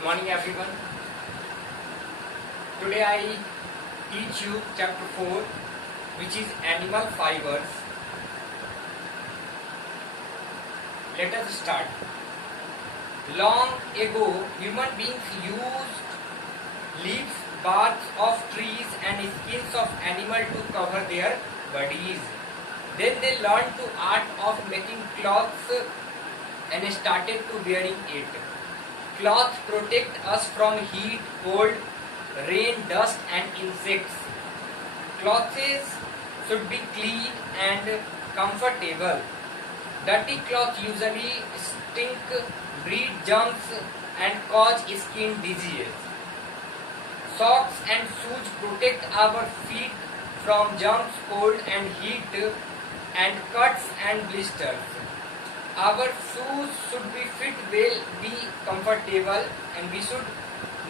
Good morning everyone. Today I teach you chapter 4, which is animal fibers. Let us start. Long ago, human beings used leaves, barks of trees and skins of animals to cover their bodies. Then they learned the art of making clothes and started to wearing it. Cloth protect us from heat, cold, rain, dust and insects. Clothes should be clean and comfortable. Dirty cloth usually stink, breed germs and cause skin disease. Socks and shoes protect our feet from germs, cold and heat and cuts and blisters. Our shoes should be fit well, be comfortable, and we should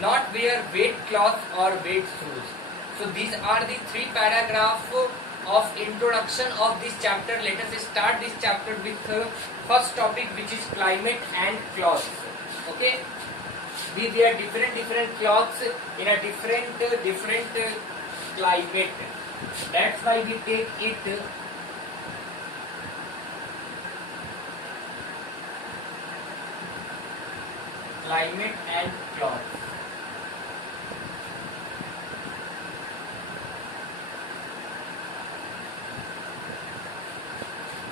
not wear wet cloth or wet shoes. So these are the 3 paragraphs of introduction of this chapter. Let us start this chapter with first topic, which is climate and clothes. Okay, we wear different clothes in a different climate. That's why we take it climate and clothes.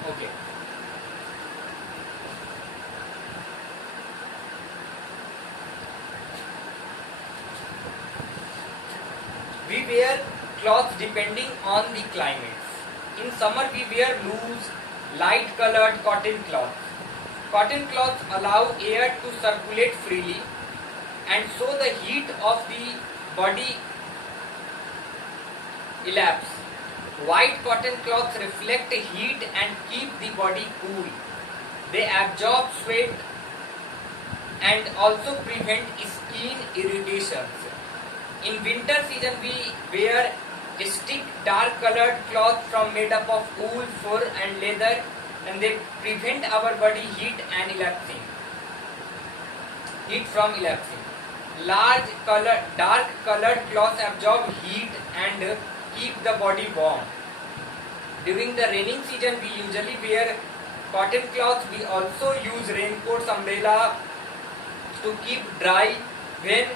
Okay. We wear clothes depending on the climates. In summer we wear loose, light colored cotton cloth. Cotton cloths allow air to circulate freely and so the heat of the body elapses. White cotton cloths reflect heat and keep the body cool. They absorb sweat and also prevent skin irritations. In winter season we wear stick dark colored cloth from made up of wool, fur and leather, and they prevent our body heat from elapsing. Dark colored cloths absorb heat and keep the body warm. During the raining season we usually wear cotton cloths. We also use raincoats, umbrella to keep dry when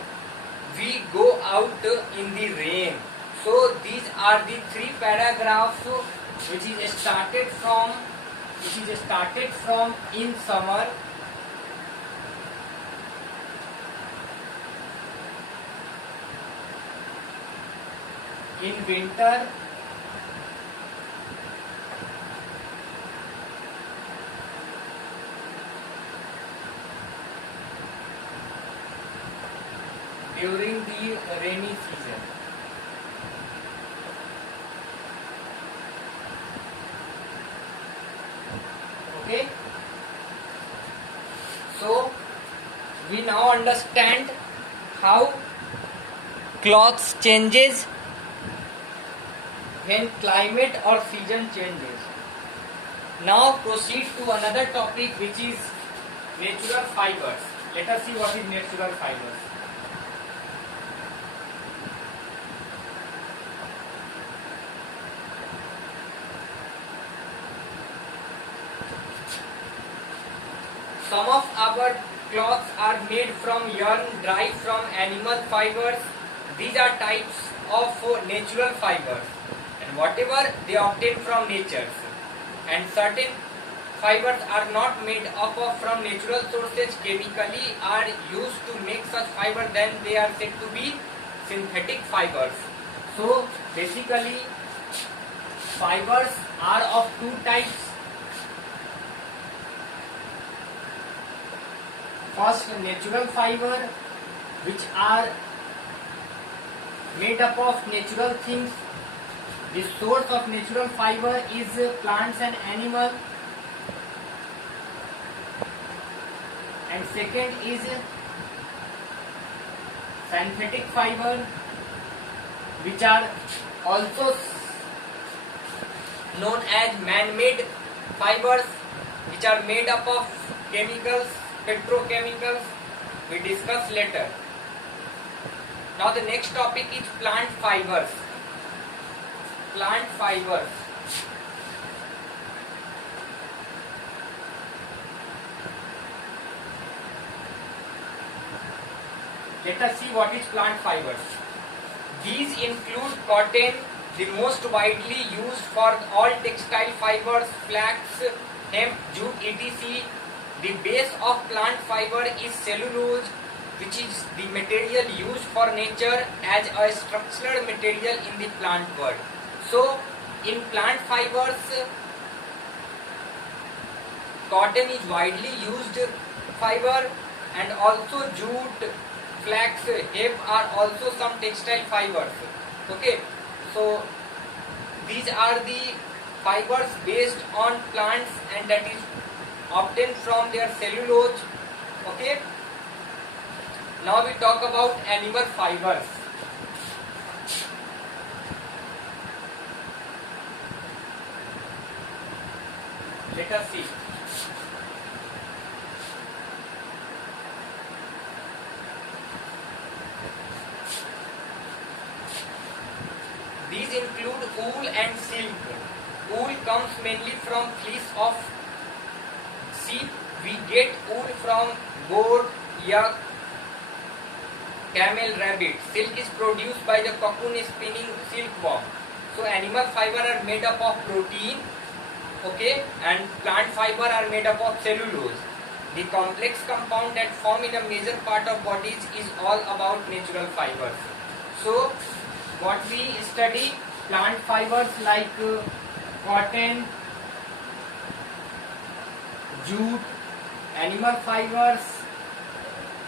we go out in the rain. So these are the 3 paragraphs which is started from in summer, in winter, during the rainy season. Okay, so we now understand how clothes changes when climate or season changes. Now proceed to another topic, which is natural fibers. Let us see what is natural fibers. Some of our cloths are made from yarn derived from animal fibers. These are types of natural fibers and whatever they obtain from nature. And certain fibers are not made up of from natural sources, chemically are used to make such fibers, then they are said to be synthetic fibers. So basically fibers are of 2 types. First, natural fiber, which are made up of natural things. The source of natural fiber is plants and animal. And second is synthetic fiber, which are also known as man-made fibers, which are made up of chemicals, petrochemicals, we discuss later. Now the next topic is plant fibers. Plant fibers. Let us see what is plant fibers. These include cotton, the most widely used for all textile fibers, flax, hemp, jute, etc. The base of plant fiber is cellulose, which is the material used for nature as a structural material in the plant world. So, in plant fibers, cotton is widely used fiber, and also jute, flax, hemp are also some textile fibers. Okay, so these are the fibers based on plants, and that is obtained from their cellulose. Okay, now we talk about animal fibers. Let us see. These include wool and silk. Wool comes mainly from fleece of sheep. We get wool from goat, yak, camel, rabbit. Silk is produced by the cocoon spinning silkworm. So animal fiber are made up of protein, okay, and plant fiber are made up of cellulose. The complex compound that form in a major part of bodies is all about natural fibers. So what we study, plant fibers like cotton, jute, animal fibers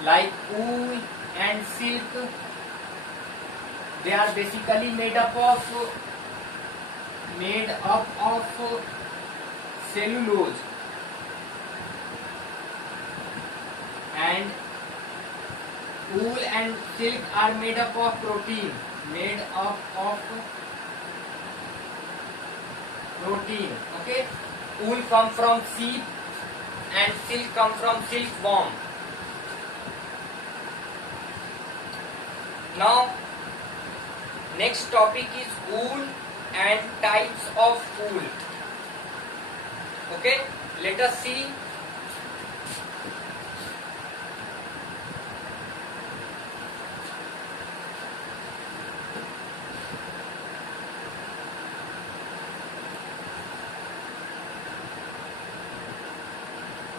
like wool and silk. They are basically made up of cellulose, and wool and silk are made up of protein. Okay, wool come from sheep and silk come from silkworm. Now next topic is wool and types of wool. Okay, let us see